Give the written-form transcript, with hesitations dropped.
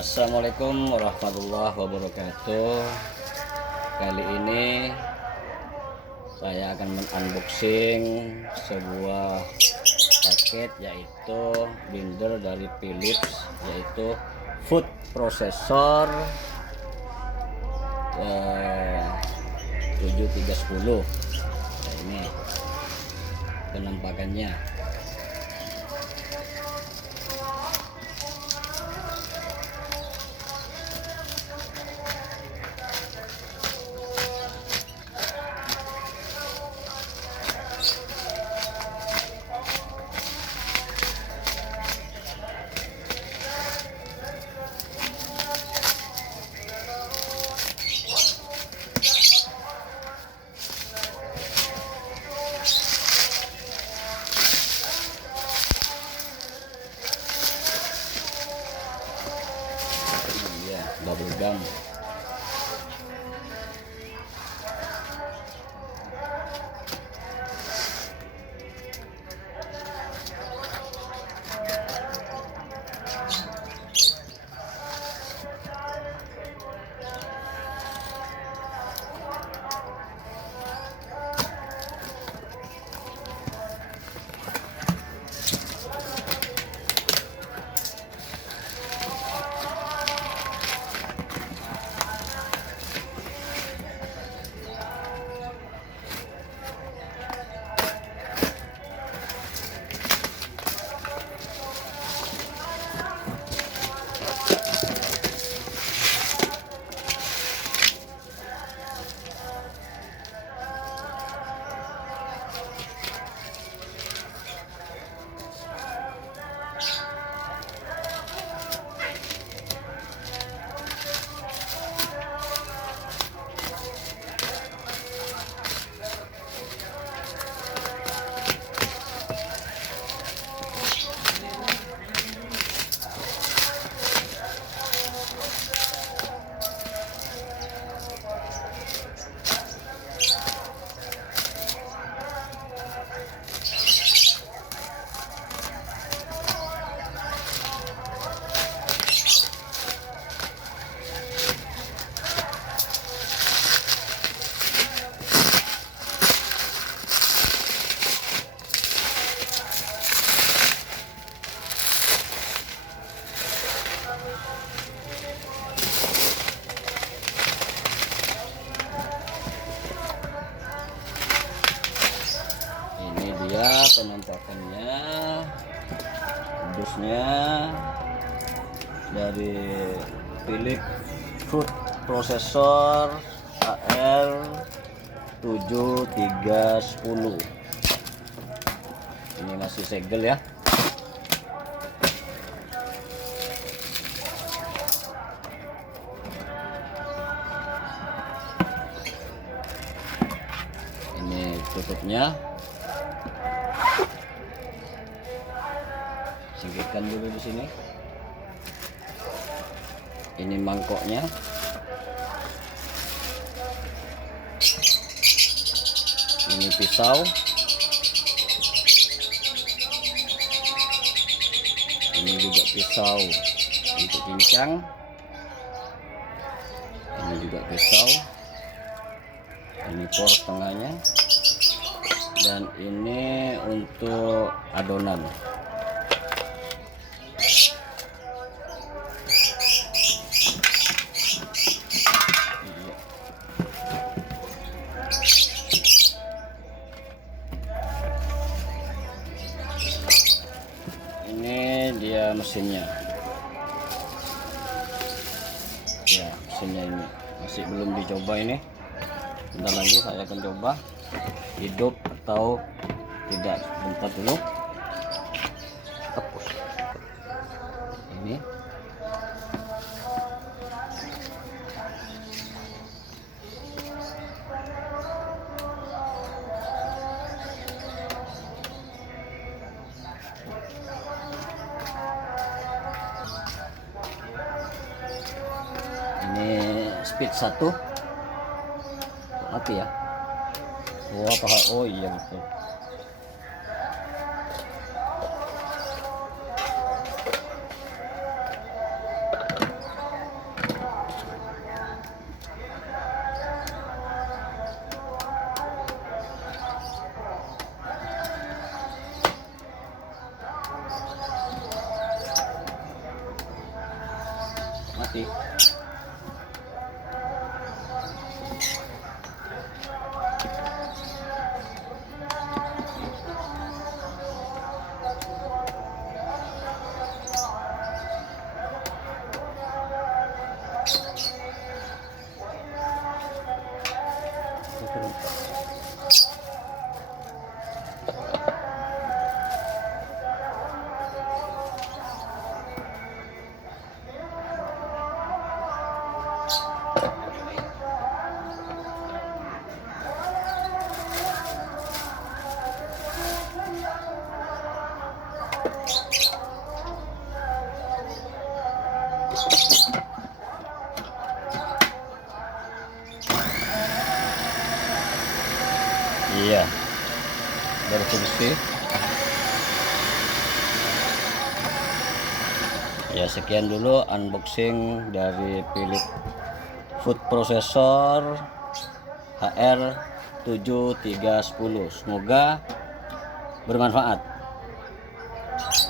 Assalamualaikum warahmatullahi wabarakatuh. Kali ini saya akan unboxing sebuah paket, yaitu binder dari Philips, yaitu food processor 7310. Nah, ini penampakannya. Bubble gum. Dia penampakannya, dusnya dari Philips food processor AR7310. Ini masih segel ya. Ini tutupnya. Singkirkan dulu di sini. Ini mangkoknya. Ini pisau. Ini juga pisau untuk cincang. Ini juga pisau. Ini poros tengahnya. Dan ini untuk adonan. Ini dia mesinnya. Ya, mesinnya ini masih belum dicoba ini. Bentar lagi saya akan coba hidup atau tidak. Bentar dulu. Tepus. Ini. Speed 1 api ya. Oh apa? Oh iya betul. mati. Iya, berfungsi. Ya, sekian dulu unboxing dari Philips Food Processor HR7310. Semoga bermanfaat.